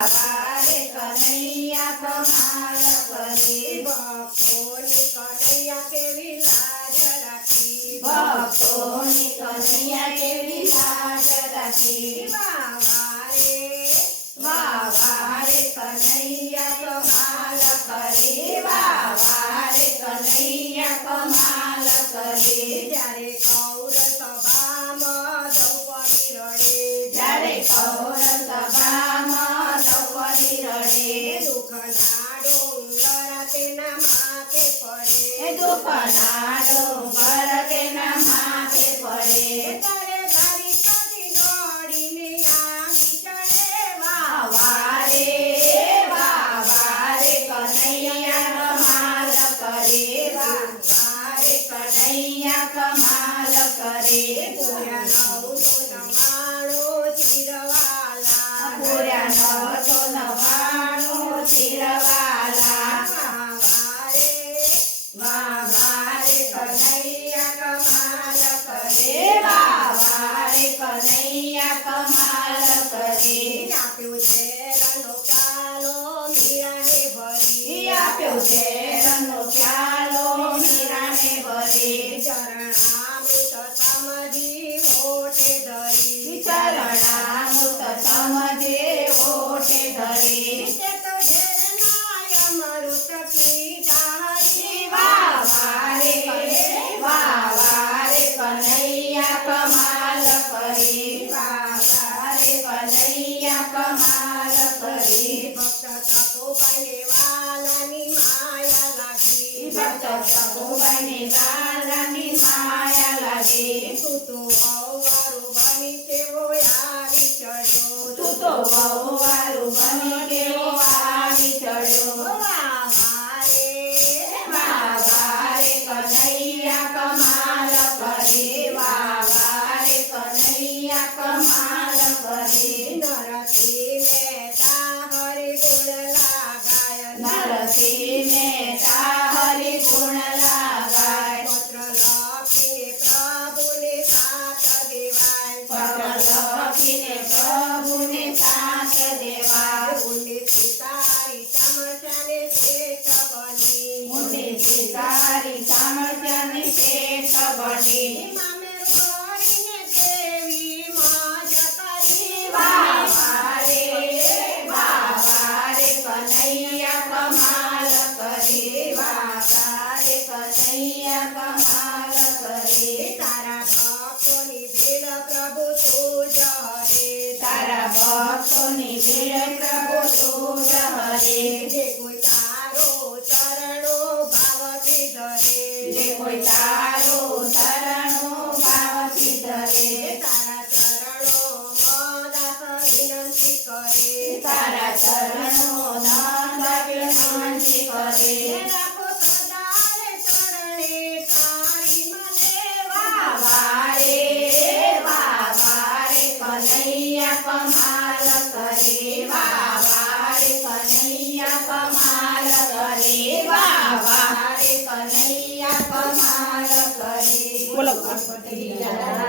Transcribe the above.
વારે કનૈયા કમાલ કરે ભક્તોની કનૈયા કેવી લાજ રાખી ભક્તોની કનૈયા કેવી લાજ રાખી વારે કનૈયા કમાલ કરે વારે કનૈયા કમાલ કરે જ્યારે કૌર સભામાં દ્રૌપદી રડે જ્યારે કૌર સભામાં દ્રૌપદી રડે દુઃખના ડુંગર તેના માથે પડે દુઃખના ડુંગર તેના માથે પડે ત્યારે દ્વારિકાથી દોડીને આવી ચડે વારે કનૈયા કમાલ કરે વારે કનૈયા કમાલ કરે પૂર્યા 999 ચિરવાલા વારે કનૈયા કમાલ કરે વારે કનૈયા કમાલ કરે આપ્યું છે રનો પ્યાલો મીરાને ભરી આપ્યો છે રનો પ્યાલો મીરાને ભરી ચરણામૃત સમજી ઓઠે ધરી ચરણામૃત સમજે ઓઠે ધરી તે તો ઝેરના અમૃત પીતા હરી વારે કનૈયા કમાલ કરે વારે કનૈયા કમાલ કરે ભક્ત તપોબાઈને વાલાની માયા લાગી ભક્ત સગુબાઈને વાલાની માયા લાગે તું તો વહુવારો બની કેવો આવી ચડ્યો તું તો વહુવારું બની કેવો આવી ચડ્યો વારે કનૈયા કમાલ કરે વારે કનૈયા કમાલ કરે નરસિંહ મહેતા હરિ ગુણ લાગાય નરસિંહ મહેતા હરિ ગુણ લાગાય પત્ર લખીને પ્રભુને સાથ દેવાય પત્ર લખીને પ્રભુને સાથ દેવાય ઊંડી સિતારી સામર્થ્યાને ઊંડી સિતારી સામર્થ્યની શેઠ બની શેઠ બની મામે કરીને કેવી મોજ કરી વારે કનૈયા કમાલ કરે વારે કનૈયા કમાલ કરે તારા ભક્તોની ભીડ પ્રભુ તું જ હરે તારા ભક્તોની ભીડ પ્રભુ તું જ હરે જે કોઈ તારો ચરણો ભાવથી ધરે જે કોઈ તારો શરણો ભાવથી ધરે તારા ચરણો દાસ વિનંતી કરે તારા ચરણો નંદ વિનંતી કરે રાખો સદાય ચરણે તારી મને વારે કનૈયા કમાલ કરે વારે કનૈયા કમાલ કરે વારે કનૈયા કમાલ કરે બોલો ગણપતિ દાદા